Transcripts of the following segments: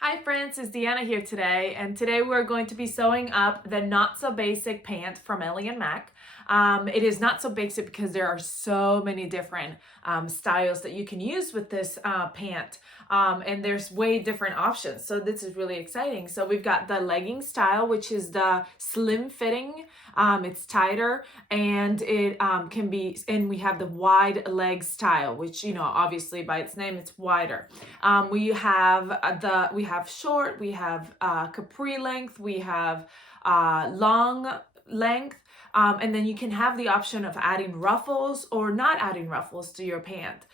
Hi friends, it's Deanna here today, and today we're going to be sewing up the Not So Basic pant from Ellie and Mac. It is not so basic because there are so many different styles that you can use with this pant, and there's way different options, so this is really exciting. So we've got the legging style, which is the slim fitting. It's tighter and it can be, and we have the wide leg style, which, you know, obviously by its name, it's wider. We have short, we have capri length, we have long length, and then you can have the option of adding ruffles or not adding ruffles to your pant.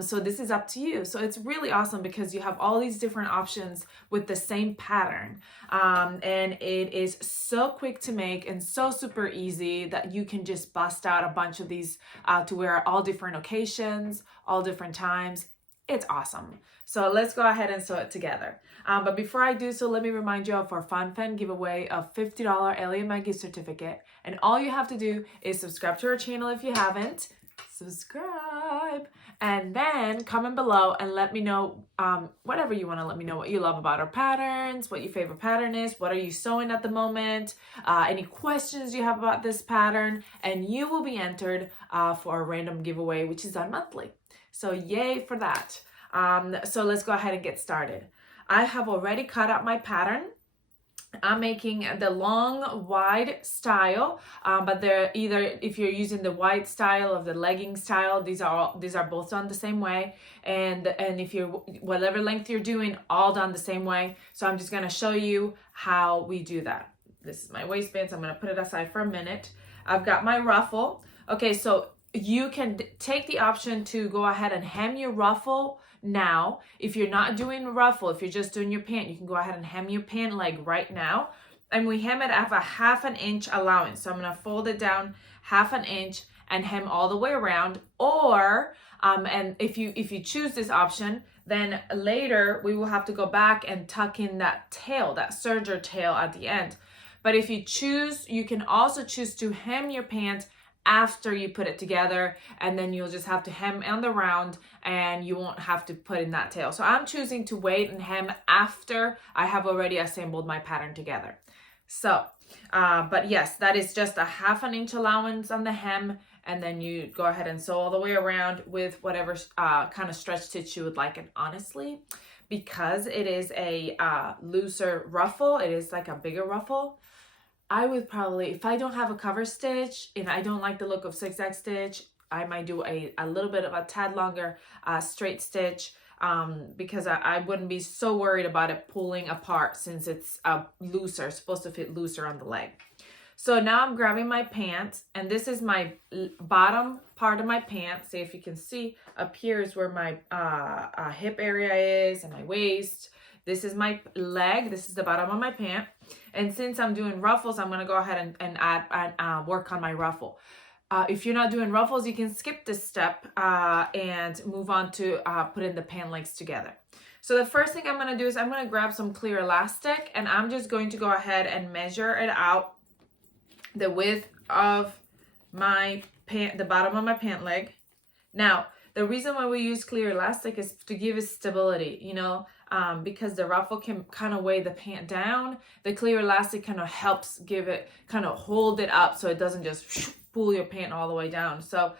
So this is up to you. So it's really awesome because you have all these different options with the same pattern. And it is so quick to make and so super easy that you can just bust out a bunch of these to wear all different occasions, all different times. It's awesome. So let's go ahead and sew it together. But before I do so, let me remind you of our Fun Fan giveaway of $50 Ellie and my gift certificate. And all you have to do is subscribe to our channel if you haven't. Subscribe. And then comment below and let me know whatever you want to let me know, what you love about our patterns, what your favorite pattern is, what are you sewing at the moment, any questions you have about this pattern, and you will be entered for a random giveaway, which is done monthly. So yay for that. So let's go ahead and get started. I have already cut out my pattern. I'm making the long wide style, but they're either, if you're using the wide style or the legging style, these are both done the same way, and if you're whatever length you're doing, all done the same way. So I'm just going to show you how we do that. This is my waistband, so I'm going to put it aside for a minute. I've got my ruffle. Okay, so you can take the option to go ahead and hem your ruffle now. If you're not doing a ruffle, if you're just doing your pant, you can go ahead and hem your pant leg right now. And we hem it at a 1/2 inch allowance. So I'm going to fold it down 1/2 inch and hem all the way around. Or, and if you choose this option, then later we will have to go back and tuck in that tail, that serger tail at the end. But if you choose, you can also choose to hem your pant after you put it together, and then you'll just have to hem on the round and you won't have to put in that tail. So I'm choosing to wait and hem after I have already assembled my pattern together. So, but yes, that is just a 1/2 inch allowance on the hem, and then you go ahead and sew all the way around with whatever kind of stretch stitch you would like. And honestly, because it is a looser ruffle, it is like a bigger ruffle, I would probably, if I don't have a cover stitch and I don't like the look of zigzag stitch, I might do a little bit of a tad longer straight stitch, because I wouldn't be so worried about it pulling apart since it's looser, supposed to fit looser on the leg. So now I'm grabbing my pants, and this is my bottom part of my pants. See if you can see up here is where my hip area is and my waist. This is my leg. This is the bottom of my pant. And since I'm doing ruffles, I'm going to go ahead and work on my ruffle. If you're not doing ruffles, you can skip this step and move on to putting the pant legs together. So the first thing I'm going to do is I'm going to grab some clear elastic, and I'm just going to go ahead and measure it out, the width of my pant, the bottom of my pant leg. Now, the reason why we use clear elastic is to give it stability, you know, because the ruffle can kind of weigh the pant down. The clear elastic kind of helps give it, kind of hold it up so it doesn't just pull your pant all the way down. So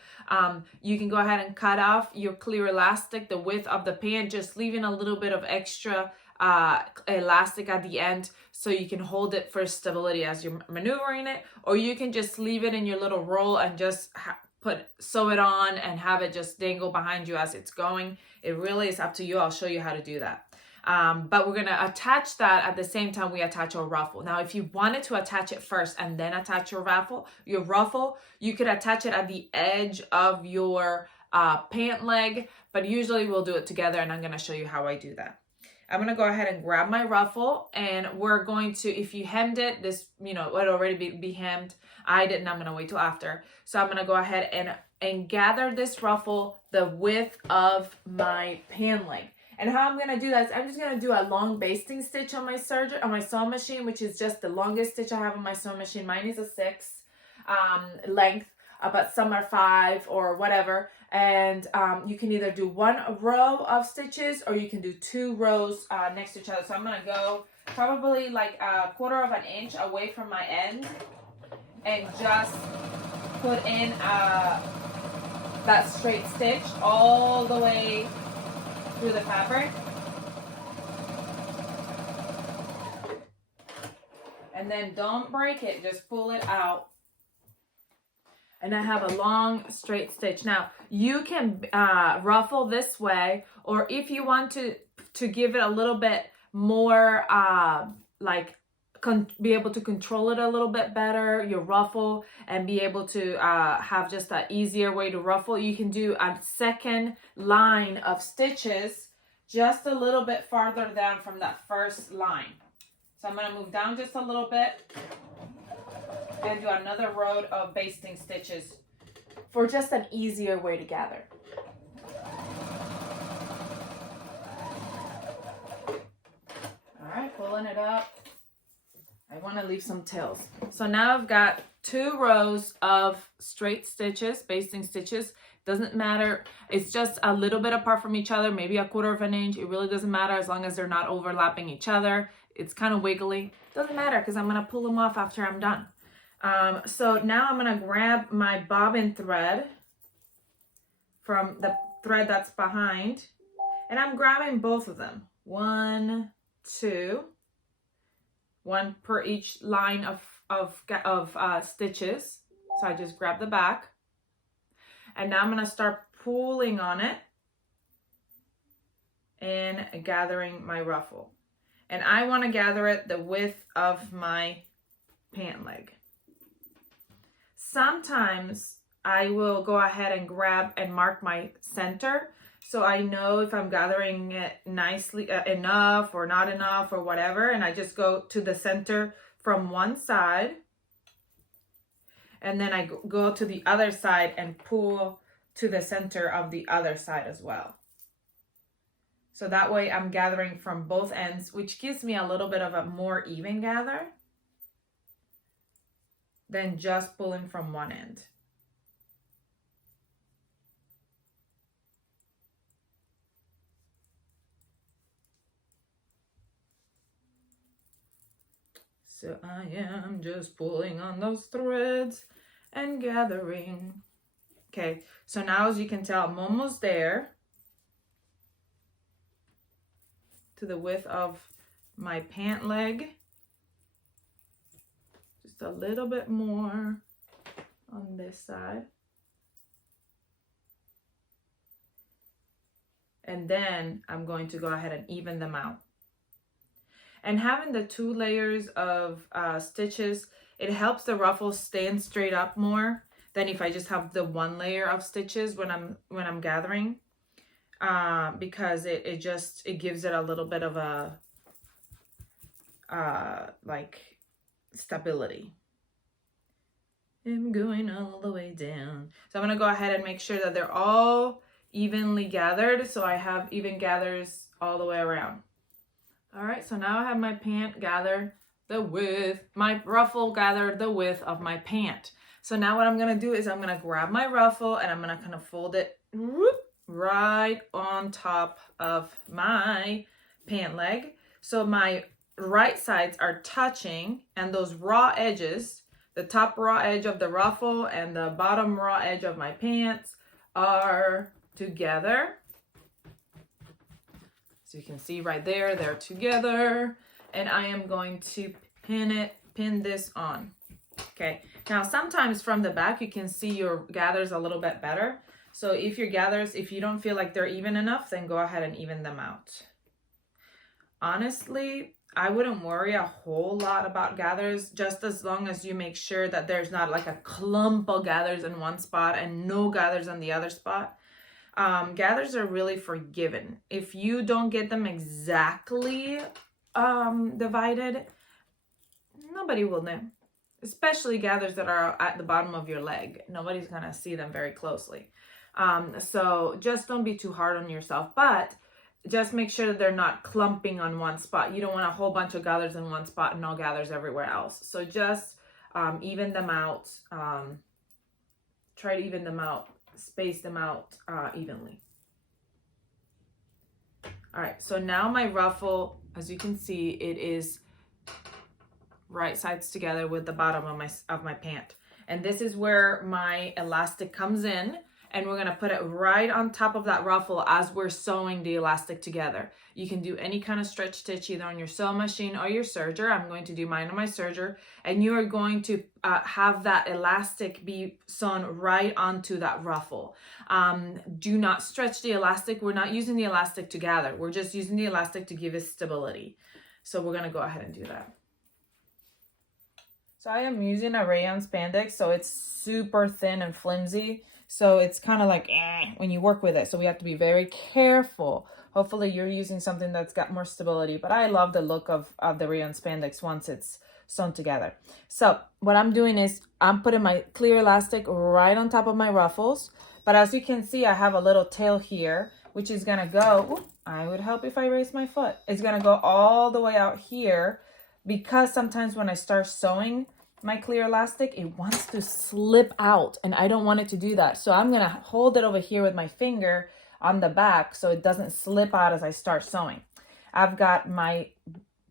you can go ahead and cut off your clear elastic, the width of the pant, just leaving a little bit of extra elastic at the end so you can hold it for stability as you're maneuvering it, or you can just leave it in your little roll and just sew it on and have it just dangle behind you as it's going. It really is up to you. I'll show you how to do that. But we're going to attach that at the same time we attach our ruffle. Now, if you wanted to attach it first and then attach your ruffle, you could attach it at the edge of your pant leg, but usually we'll do it together, and I'm going to show you how I do that. I'm going to go ahead and grab my ruffle, and we're going to, if you hemmed it, this, you know, it would already be hemmed. I didn't. I'm going to wait till after. So I'm going to go ahead and gather this ruffle the width of my pant leg. And how I'm going to do that is I'm just going to do a long basting stitch on my sewing machine, which is just the longest stitch I have on my sewing machine. Mine is a 6 length, but some are 5 or whatever. And you can either do one row of stitches or you can do 2 rows next to each other. So I'm gonna go probably like 1/4 of an inch away from my end and just put in that straight stitch all the way through the fabric. And then don't break it, just pull it out. And I have a long straight stitch. Now you can ruffle this way, or if you want to give it a little bit more be able to control it a little bit better, your ruffle, and be able to have just an easier way to ruffle, you can do a second line of stitches just a little bit farther down from that first line. So I'm going to move down just a little bit and do another row of basting stitches for just an easier way to gather. All right, pulling it up. I want to leave some tails. So now I've got 2 rows of straight stitches, basting stitches. Doesn't matter. It's just a little bit apart from each other, maybe 1/4 of an inch. It really doesn't matter as long as they're not overlapping each other. It's kind of wiggly. Doesn't matter because I'm going to pull them off after I'm done. So now I'm going to grab my bobbin thread from the thread that's behind, and I'm grabbing both of them. 1, 2, 1 per each line of stitches. So I just grab the back, and now I'm going to start pulling on it and gathering my ruffle. And I want to gather it the width of my pant leg. Sometimes I will go ahead and grab and mark my center, so I know if I'm gathering it nicely enough or not enough or whatever, and I just go to the center from one side, and then I go to the other side and pull to the center of the other side as well. So that way I'm gathering from both ends, which gives me a little bit of a more even gather than just pulling from one end. So I am just pulling on those threads and gathering. Okay, so now as you can tell, I'm almost there to the width of my pant leg. Just a little bit more on this side. And then I'm going to go ahead and even them out. And having the 2 layers of stitches, it helps the ruffles stand straight up more than if I just have the 1 layer of stitches when I'm gathering. Because it gives it a little bit of a like stability. I'm going all the way down. So I'm going to go ahead and make sure that they're all evenly gathered, so I have even gathers all the way around. All right, so now I have my pant gathered the width, my ruffle gathered the width of my pant. So now what I'm going to do is I'm going to grab my ruffle and I'm going to kind of fold it right on top of my pant leg. So my right sides are touching, and those raw edges, the top raw edge of the ruffle and the bottom raw edge of my pants are together. So you can see right there, they're together. And I am going to pin this on. Okay, now sometimes from the back you can see your gathers a little bit better. So if your gathers, if you don't feel like they're even enough, then go ahead and even them out. Honestly, I wouldn't worry a whole lot about gathers, just as long as you make sure that there's not like a clump of gathers in one spot and no gathers on the other spot. Gathers are really forgiven. If you don't get them exactly divided, nobody will know. Especially gathers that are at the bottom of your leg. Nobody's gonna see them very closely. So just don't be too hard on yourself, but just make sure that they're not clumping on one spot. You don't want a whole bunch of gathers in one spot and no gathers everywhere else. So just even them out. Try to even them out space them out evenly. All right, so now my ruffle, as you can see, it is right sides together with the bottom of my pant. And this is where my elastic comes in, and we're gonna put it right on top of that ruffle as we're sewing the elastic together. You can do any kind of stretch stitch either on your sewing machine or your serger. I'm going to do mine on my serger, and you are going to have that elastic be sewn right onto that ruffle. Do not stretch the elastic. We're not using the elastic to gather. We're just using the elastic to give it stability. So we're gonna go ahead and do that. So I am using a rayon spandex, so it's super thin and flimsy. So it's kind of like when you work with it. So we have to be very careful. Hopefully you're using something that's got more stability. But I love the look of the rayon spandex once it's sewn together. So what I'm doing is I'm putting my clear elastic right on top of my ruffles. But as you can see, I have a little tail here, which is going to go, I would help if I raise my foot. It's going to go all the way out here, because sometimes when I start sewing my clear elastic, it wants to slip out, and I don't want it to do that. So I'm going to hold it over here with my finger on the back so it doesn't slip out as I start sewing. I've got my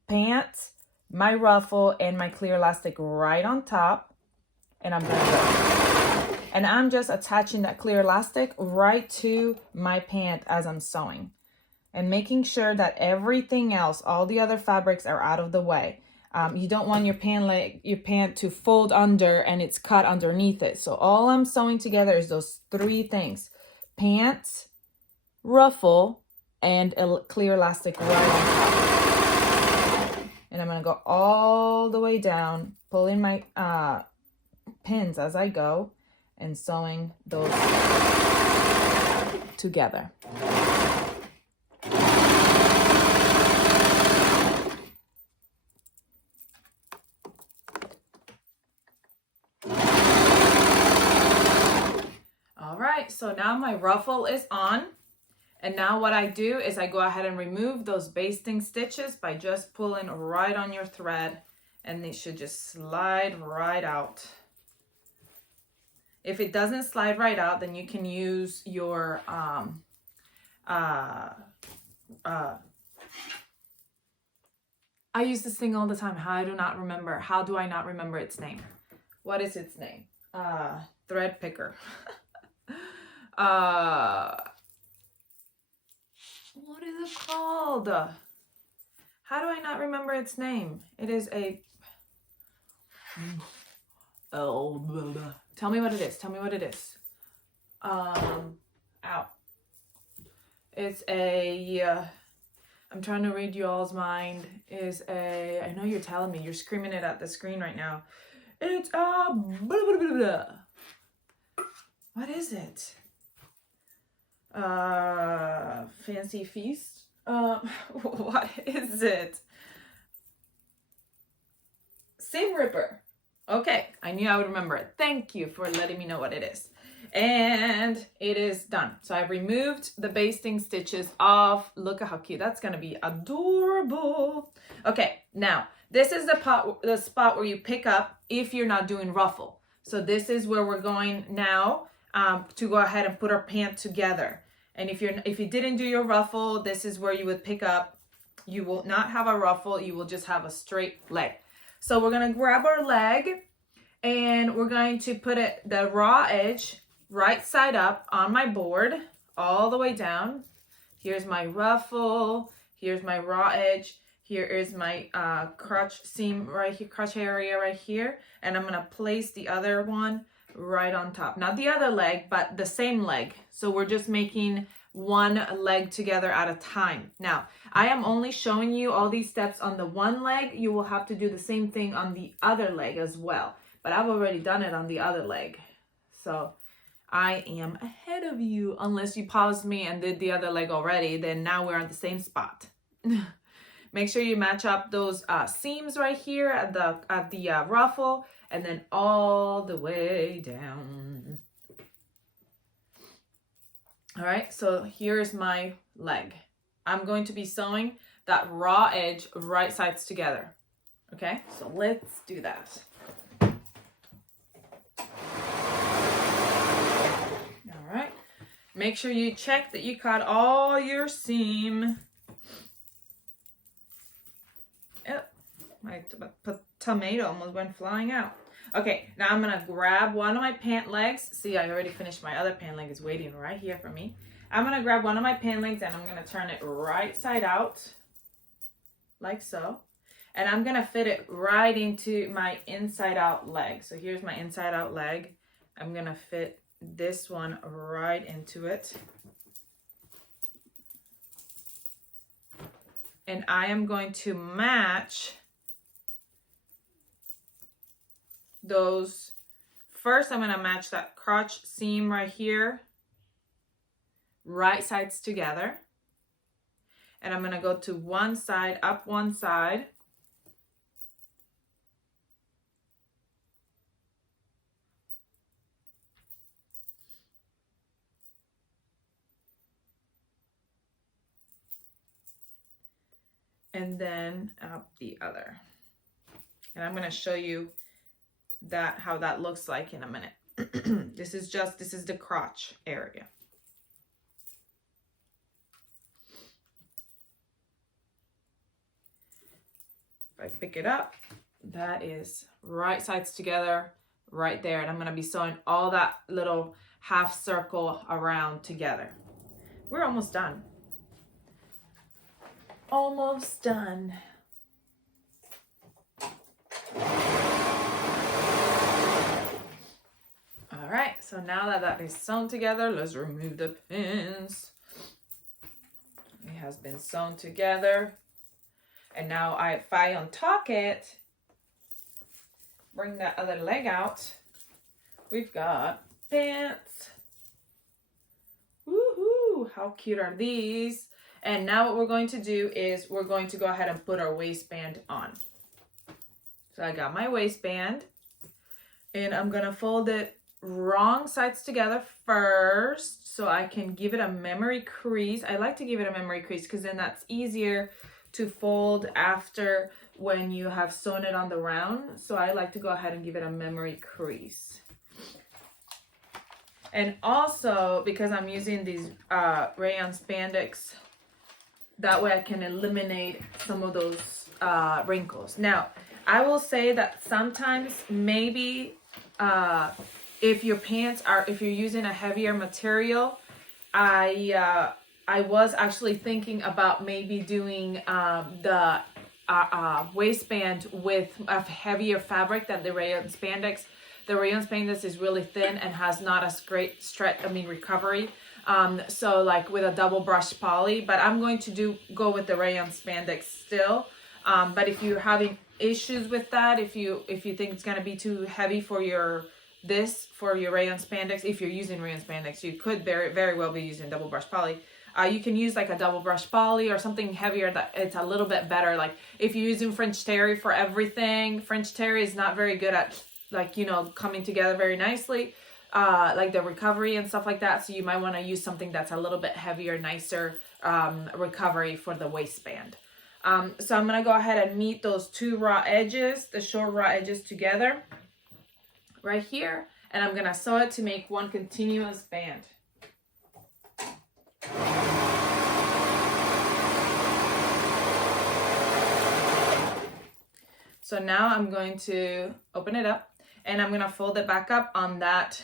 pants, my ruffle, and my clear elastic right on top, and I'm going to go. And I'm just attaching that clear elastic right to my pant as I'm sewing, and making sure that everything else, all the other fabrics, are out of the way. You don't want your pant to fold under and it's cut underneath it. So all I'm sewing together is those three things: pants, ruffle, and a clear elastic right on top. And I'm going to go all the way down, pulling my pins as I go, and sewing those together. So now my ruffle is on, and now what I do is I go ahead and remove those basting stitches by just pulling right on your thread, and they should just slide right out. If it doesn't slide right out, then you can use your I use this thing all the time. How do I not remember its name? What is its name? Thread picker. What is it called? How do I not remember its name? It is a... Oh, blah, blah. Tell me what it is. Tell me what it is. Ow. It's a... I'm trying to read y'all's mind. Is a... I know you're telling me. You're screaming it at the screen right now. It's a... Blah, blah, blah, blah. What is it? Fancy feast? What is it? Seam ripper. Okay, I knew I would remember it. Thank you for letting me know what it is. And it is done. So I've removed the basting stitches off. Look at how cute. That's gonna be adorable. Okay, now this is the spot where you pick up if you're not doing ruffle. So this is where we're going now to go ahead and put our pant together. And if you didn't do your ruffle, this is where you would pick up. You will not have a ruffle. You will just have a straight leg. So we're gonna grab our leg, and we're going to put the raw edge right side up on my board all the way down. Here's my ruffle. Here's my raw edge. Here is my crotch seam right here, crotch area right here. And I'm gonna place the other one right on top. Not the other leg, but the same leg. So we're just making one leg together at a time. Now, I am only showing you all these steps on the one leg. You will have to do the same thing on the other leg as well. But I've already done it on the other leg. So I am ahead of you. Unless you paused me and did the other leg already, then now we're at the same spot. Make sure you match up those seams right here at the ruffle, and then all the way down. All right, so here's my leg. I'm going to be sewing that raw edge right sides together. Okay, so let's do that. All right. Make sure you check that you cut all your seam. Oh, my tomato almost went flying out. Okay, now I'm gonna grab one of my pant legs. See, I already finished my other pant leg. Is waiting right here for me. I'm gonna grab one of my pant legs and I'm gonna turn it right side out, like so. And I'm gonna fit it right into my inside out leg. So here's my inside out leg. I'm gonna fit this one right into it. And I am going to match those. First, I'm gonna match that crotch seam right here, right sides together. And I'm gonna go to one side, up one side. And then up the other. And I'm gonna show you that how that looks like in a minute. This is the crotch area. If I pick it up, that is right sides together right there. And I'm gonna be sewing all that little half circle around together. We're almost done. Almost done. All right, so now that that is sewn together, let's remove the pins. It has been sewn together. And now if I untuck it, bring that other leg out, we've got pants. Woohoo! How cute are these? And now what we're going to do is we're going to go ahead and put our waistband on. So I got my waistband and I'm gonna fold it wrong sides together first so I can give it a memory crease. I like to give it a memory crease because then that's easier to fold after when you have sewn it on the round. So I like to go ahead and give it a memory crease. And also because I'm using these rayon spandex, that way I can eliminate some of those wrinkles. Now, I will say that sometimes maybe if your pants are, if you're using a heavier material, I was actually thinking about maybe doing the waistband with a heavier fabric than the rayon spandex. The rayon spandex is really thin and has not as great recovery. So like with a double brush poly, but I'm going to go with the rayon spandex still. But if you're having issues with that, if you think it's going to be too heavy for your rayon spandex, if you're using rayon spandex, you could very well be using double brush poly. You can use like a double brush poly or something heavier that it's a little bit better. Like if you're using French terry for everything, French terry is not very good at coming together very nicely, like the recovery and stuff like that. So you might want to use something that's a little bit heavier, nicer recovery for the waistband. So I'm going to go ahead and meet those two raw edges, the short raw edges together right here. And I'm going to sew it to make one continuous band. So now I'm going to open it up and I'm going to fold it back up on that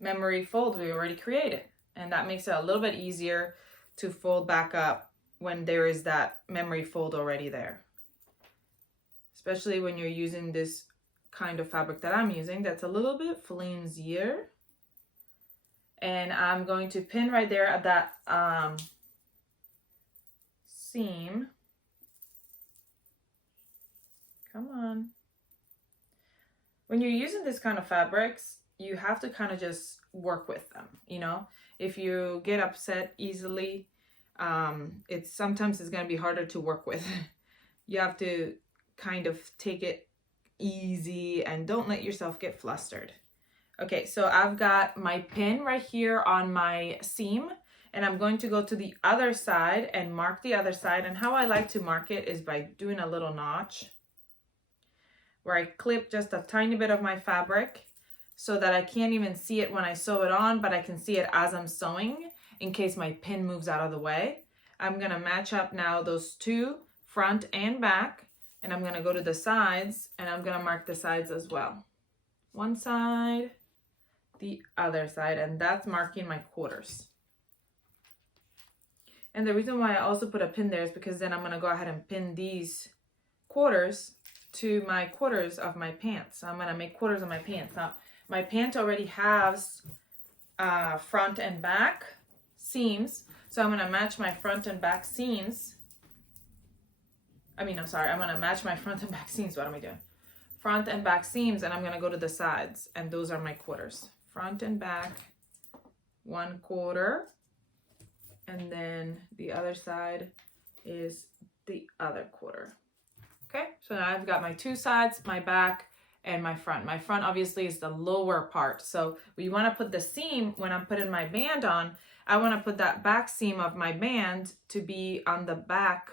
memory fold we already created. And that makes it a little bit easier to fold back up when there is that memory fold already there. Especially when you're using this kind of fabric that I'm using that's a little bit flimsier. And I'm going to pin right there at that seam. Come on. When you're using this kind of fabrics, you have to kind of just work with them, you know? If you get upset easily, sometimes it's going to be harder to work with. You have to kind of take it easy and don't let yourself get flustered. Okay, so I've got my pin right here on my seam and I'm going to go to the other side and mark the other side. And how I like to mark it is by doing a little notch where I clip just a tiny bit of my fabric so that I can't even see it when I sew it on, but I can see it as I'm sewing. in case my pin moves out of the way. I'm gonna match up now those two, front and back, and I'm gonna go to the sides and I'm gonna mark the sides as well. One side, the other side, and that's marking my quarters. And the reason why I also put a pin there is because then I'm gonna go ahead and pin these quarters to my quarters of my pants. So I'm gonna make quarters of my pants. Now, my pant already has front and back seams. So I'm gonna match my front and back seams. I'm gonna match my front and back seams. What am I doing? Front and back seams, and I'm gonna go to the sides, and those are my quarters. Front and back, 1/4, and then the other side is the other quarter. Okay, so now I've got my two sides, my back, and my front. My front obviously is the lower part. So we want to put the seam when I'm putting my band on. I want to put that back seam of my band to be on the back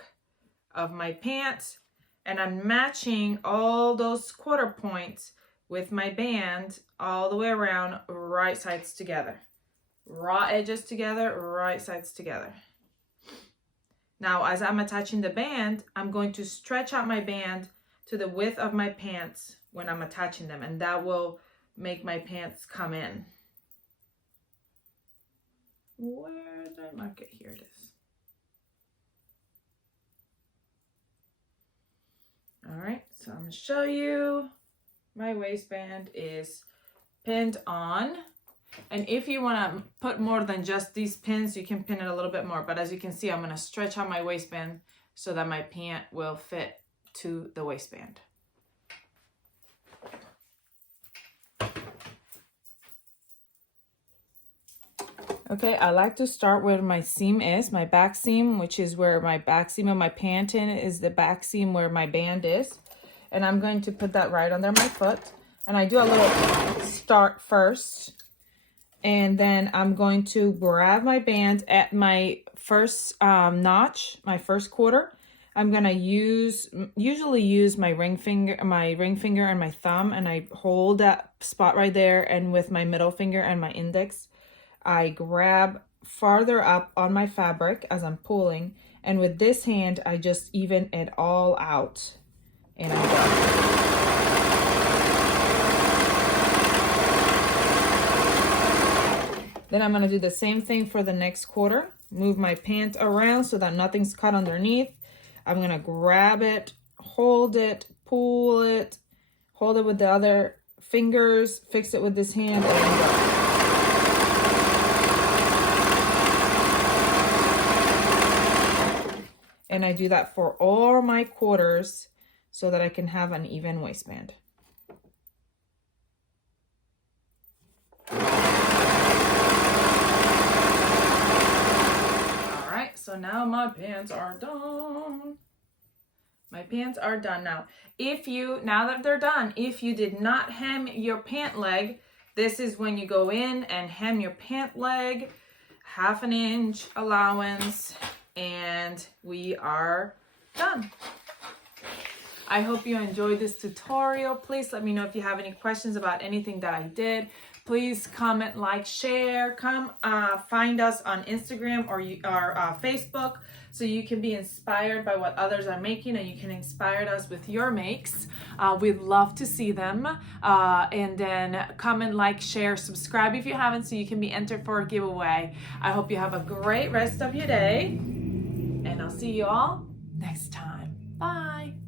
of my pants, and I'm matching all those quarter points with my band all the way around, right sides together. Raw edges together, right sides together. Now, as I'm attaching the band, I'm going to stretch out my band to the width of my pants when I'm attaching them, and that will make my pants come in. Where did I mark it? Here it is. All right, so I'm gonna show you. My waistband is pinned on. And if you want to put more than just these pins, you can pin it a little bit more. But as you can see, I'm going to stretch out my waistband so that my pant will fit to the waistband. Okay, I like to start where my seam is, my back seam, which is where my back seam of my pant is the back seam where my band is. And I'm going to put that right under my foot. And I do a little start first. And then I'm going to grab my band at my first notch, my first quarter. I'm gonna usually use my ring finger and my thumb, and I hold that spot right there. And with my middle finger and my index, I grab farther up on my fabric as I'm pulling. And with this hand, I just even it all out, and I'm done. Then I'm going to do the same thing for the next quarter. Move my pant around so that nothing's cut underneath. I'm going to grab it, hold it, pull it, hold it with the other fingers, fix it with this hand, and go. And I do that for all my quarters so that I can have an even waistband. So now my pants are done. My pants are done now. Now that they're done, if you did not hem your pant leg, this is when you go in and hem your pant leg, 1/2 inch allowance, and we are done. I hope you enjoyed this tutorial. Please let me know if you have any questions about anything that I did. Please comment, like, share. Come find us on Instagram or Facebook so you can be inspired by what others are making, and you can inspire us with your makes. We'd love to see them. And then comment, like, share, subscribe if you haven't so you can be entered for a giveaway. I hope you have a great rest of your day, and I'll see you all next time. Bye.